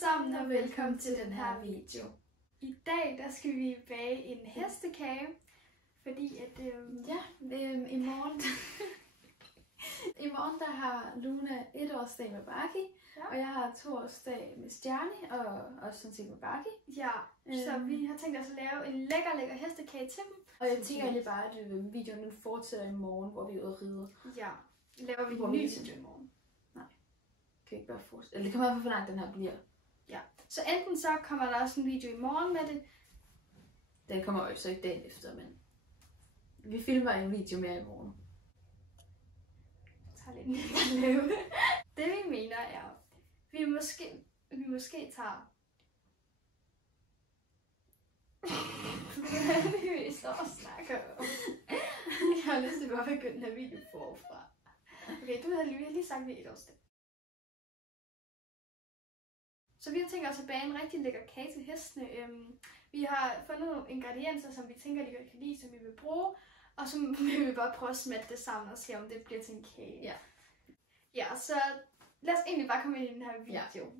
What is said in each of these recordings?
sammen og velkommen til den her video. I dag der skal vi bage en hestekage, fordi at i morgen i morgen der har Luna 1-årsdag med Baki, og jeg har 2-årsdag med Stjerni og også sådan set med Baki. Ja, så vi har tænkt os at lave en lækker hestekage til dem. Og jeg tænker egentlig bare, at videoen den fortsætter i morgen, hvor vi er ude at ride. Ja, laver vi en ny video i morgen. Nej, kan ikke bare fortsætte. Eller det kommer an på, hvor langt den her bliver. Ja, så enten så kommer der også en video i morgen med det. Den kommer jo så ikke dagen efter, men vi filmer en video mere i morgen. Jeg tager lidt mere. Det vi mener er, vi måske tager... vi står og snakker om. Jeg har lyst til bare at begynde den her video forfra. Okay, vi har lige sagt, at vi er 1-årsdag. Så vi har tænkt os at bage en rigtig lækker kage til hestene. Vi har fundet nogle ingredienser, som vi tænker, de godt kan lide, som vi vil bruge. Og så vil vi bare prøve at smatte det sammen og se, om det bliver til en kage. Ja. Ja, så lad os egentlig bare komme ind i den her video. Ja.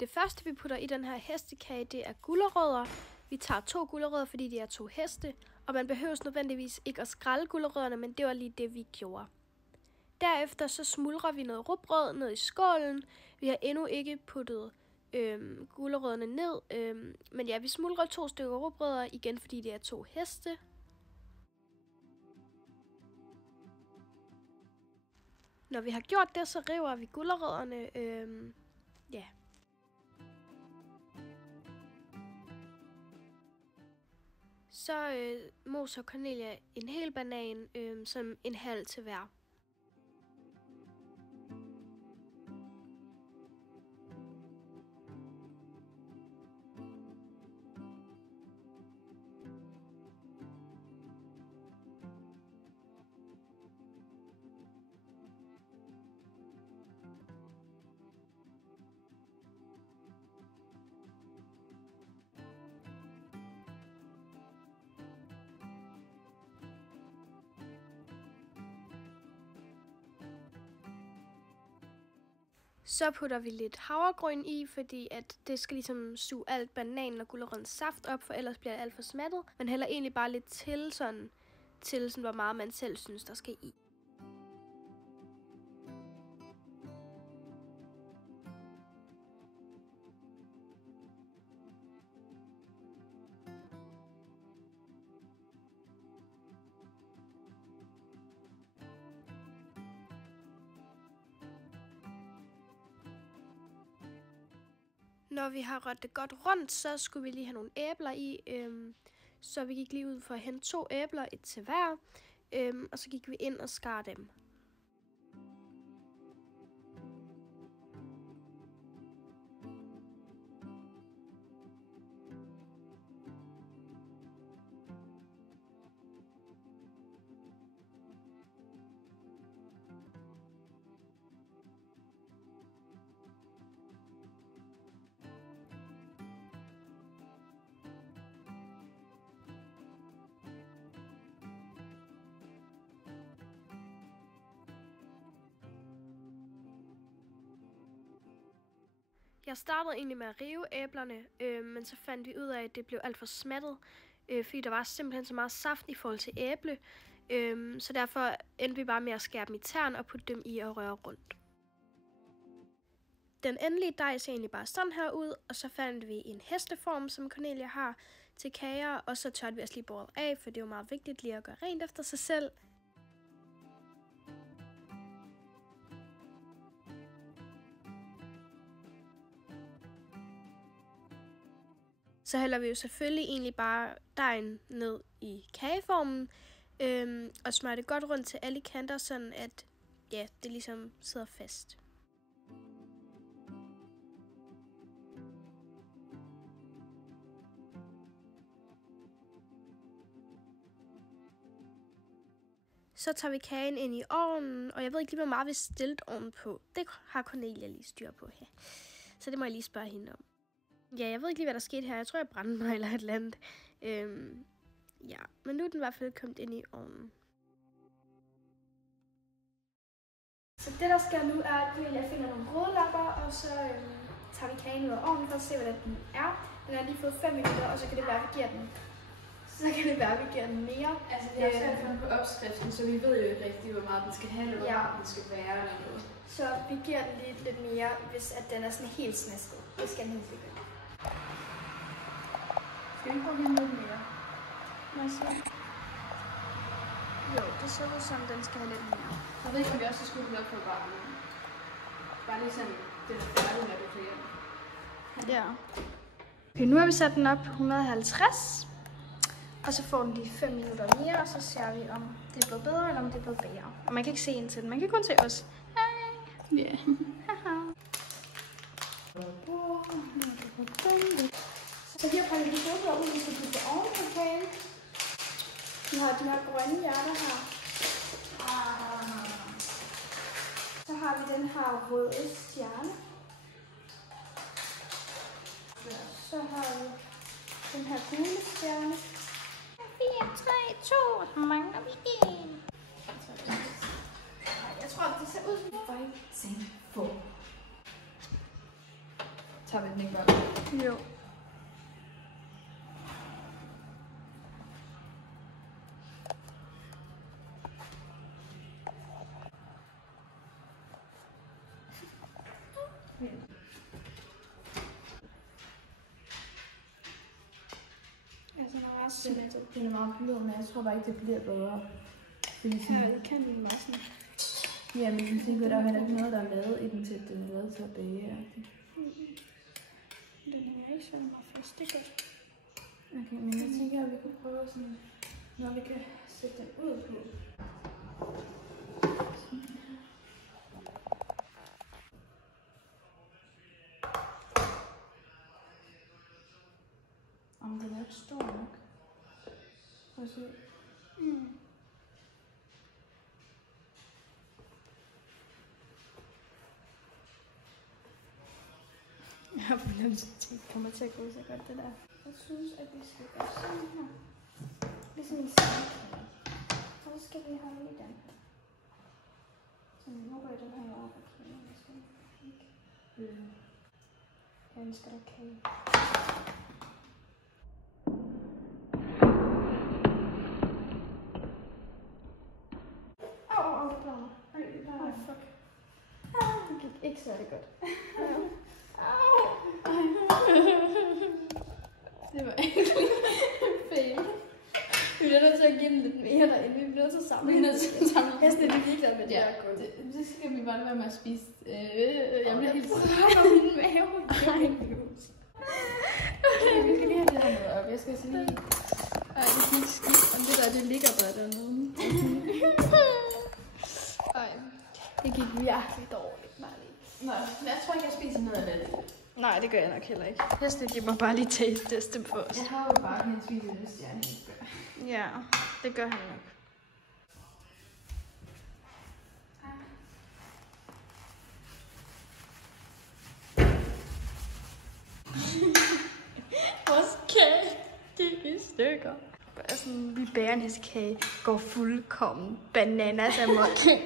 Det første, vi putter i den her hestekage, det er gulerødder. Vi tager 2 gulerødder, fordi de er 2 heste, og man behøver nødvendigvis ikke at skrælle gulerødderne, men det var lige det, vi gjorde. Derefter så smuldrer vi noget rugbrød ned i skålen. Vi har endnu ikke puttet gulerødderne ned, men ja, vi smuldrer 2 stykker rugbrødder igen, fordi det er 2 heste. Når vi har gjort det, så river vi gulerødderne. Ja. Så moser Cornelia en hel banan, som en halv til hver. Så putter vi lidt havregryn i, fordi at det skal ligesom suge alt bananen og gulerøddens saft op, for ellers bliver det alt for smattet. Man hælder egentlig bare lidt til, hvor meget man selv synes, der skal i. Når vi har rørt det godt rundt, så skulle vi lige have nogle æbler i. Så vi gik lige ud for at hente 2 æbler, et til hver. Og så gik vi ind og skar dem. Jeg startede egentlig med at rive æblerne, men så fandt vi ud af, at det blev alt for smattet, fordi der var simpelthen så meget saft i forhold til æble. Så derfor endte vi bare med at skære dem i tern og putte dem i og røre rundt. Den endelige dej ser egentlig bare sådan her ud, og så fandt vi en hesteform, som Cornelia har til kager, og så tørte vi os lige bordet af, for det er jo meget vigtigt lige at gøre rent efter sig selv. Så hælder vi jo selvfølgelig egentlig bare dejen ned i kageformen, og smører det godt rundt til alle kanter, sådan at det ligesom sidder fast. Så tager vi kagen ind i ovnen, og jeg ved ikke lige, hvor meget vi stilt ovnen på. Det har Cornelia lige styr på her. Så det må jeg lige spørge hende om. Ja, jeg ved ikke lige, hvad der skete her. Jeg tror, jeg brændte mig eller et eller andet. Ja, men nu er den i hvert fald kommet ind i ovnen. Så det, der sker nu, er, at jeg finder nogle rødlapper, og så tager vi kagen ud af ovnen for at se, hvordan den er. Den har lige fået 5 minutter, og så kan det være, at vi giver den. Så kan det være, at vi giver den mere. Altså, vi har selv fundet på opskriften, så vi ved jo ikke rigtig, hvor meget den skal have, eller hvor meget den skal være, eller noget. Så vi giver den lidt mere, hvis at den er sådan helt snæsket. Det skal den helt sikkert. Skal vi prøve at give den lidt mere? Må jeg se? Jo, det ser ud som, den skal have lidt mere. Jeg ved ikke, om vi også skulle den op på varmen. Bare lige sådan, det er færdigt, når du får hjem. Ja. Okay, nu har vi sat den op på 150. Og så får den lige 5 minutter mere, og så ser vi, om det er blevet bedre, eller om det er blevet bedre. Og man kan ikke se ind til den, man kan kun se os. Hej! Ja. Så her får vi de gode ud, vi skal putte oven på kagen. Vi har de her grønne hjerter her. Så har vi den her røde stjerne. Så har vi den her gule stjerne. 4, 3, 2, så mangler vi 1. Jeg tror, det ser ud som fighting for. Tager vi den ikke bare? Jo. Den er meget blød, men jeg tror bare ikke, det bliver bedre. Fordi sådan, Ja, det kan blive meget sådan. Ja, men jeg tænker, der er heller ikke noget, der er lavet i den til, at den er lavet til at bage. Den er ikke så meget fast, det er godt. Okay, men jeg tænker, at vi kan prøve sådan, når vi kan sætte den ud på. Om den er ikke stor nok. Prøv at se. Jeg har fornemt, at det kommer til at gå så godt, det der. Jeg synes, at vi skal gøre sådan her. Ligesom en sandkage. Og så skal vi have i den. Så nu går den her over på kagen. Jeg ønsker dig kage. Fuck. Det gik ikke særlig godt. Det var egentlig fail. Vi bliver nødt til at give den lidt mere derinde. Vi bliver nødt til at samle. Hesten er ligeglad med det der godt. Det skal vi bare være med at spise. Jeg bliver helt træt af min mave. Okay, vi skal lige have det her med op. Jeg skal lige... Ej, det gik skidt. Og det der, det ligger bare dernede. Ej, det gik virkelig dårligt. Nå, jeg tror ikke, jeg spiser noget af det. Nej, det gør jeg nok heller ikke. Hesten, de må bare lige taste på os. Jeg har jo bare en spise det, jeg ikke gør. Ja, det gør han nok. Vores kage, det er i stykker. Sådan, vi bærer en hestekage, går fuldkommen bananas af mokken.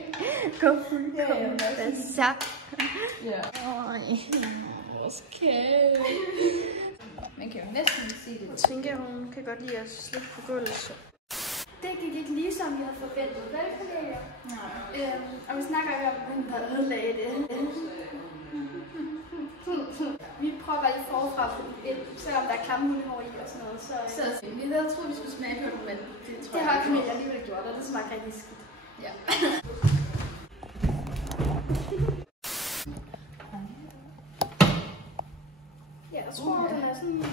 Går fuldkommen basak. Ja. Øj, vores kage. Man kan jo næsten se det. Jeg tænker, hun kan godt lide at slippe på gulvet. Så. Det gik ikke lige som vi havde forventet, vel, Cornelia? Nej. Og vi snakker ikke om, hvem der ødelagde det. Vi prøver bare lige forfra, selvom der er klammehundehår i og sådan noget. Så vi havde troet, vi skulle smage på det, men det tror det har Cornelia alligevel gjort, og det smagte rigtig skidt. Ja. Ja, jeg tror, den er sådan...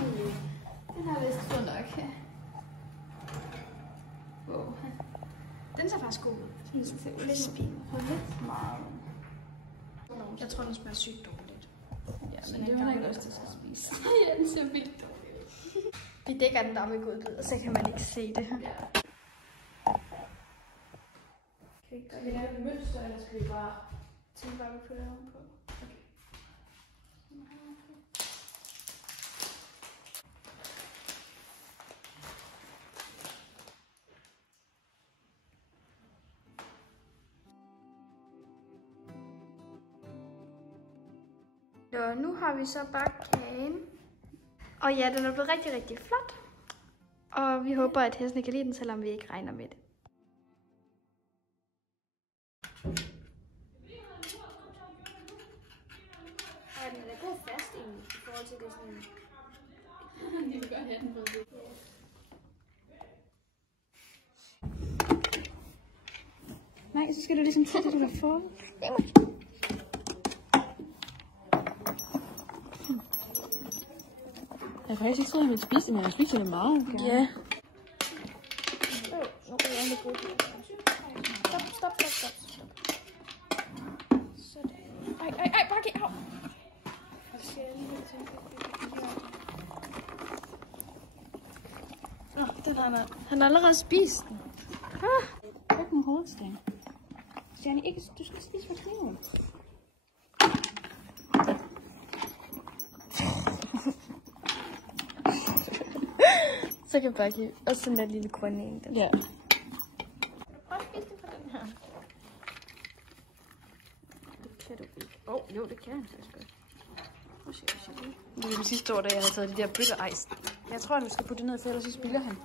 Den har vist stor nok. Wow. Den ser faktisk god ud. Den ser crispy. På lidt meget. Jeg tror, den smager sygt dårligt. Ja, men det var ikke også, det skal spise. Ja, den ser vildt dårligt ud. Vi dækker den der med godbid, og så kan man ikke se det. Ja. Skal vi Skal vi lave et mønster, eller skal vi bare... tænke bare, vi putter ovenpå? Okay. Og nu har vi så bagt kagen. Og ja, den er blevet rigtig, rigtig flot. Og vi håber, at hestene kan lide den, selvom vi ikke regner med det. Og den er god fast egentlig, i forhold til det sådan... De vil godt have den på det. Nej, så skal du ligesom tage det, du har fået. Jeg kan faktisk ikke tro, at jeg vil spise det, men jeg spiser det meget. Ja. Nu kan jeg gå. Stop. Sådan. Ej, bakke, hav! Den Han har allerede spist den. Ikke en hovedsten. Stjerne, ikke, du skal spise med kniven. Så kan bare give også sådan der lille grønne en. Ja. Prøv at spise det på den her. Det kan du ikke. Jo, det kan jeg faktisk godt. Prøv at se, hvis jeg vil. Det var sidste år, da jeg havde taget de der bøtteejs. Jeg tror, at vi skal putte det ned, for ellers så spilder han.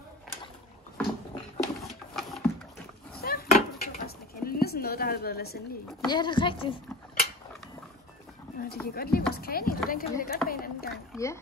Det ligner sådan noget, der har været lasagne i. Ja, det er rigtigt. Og de kan godt lide vores kage, så den kan vi da godt bage en anden gang. Ja.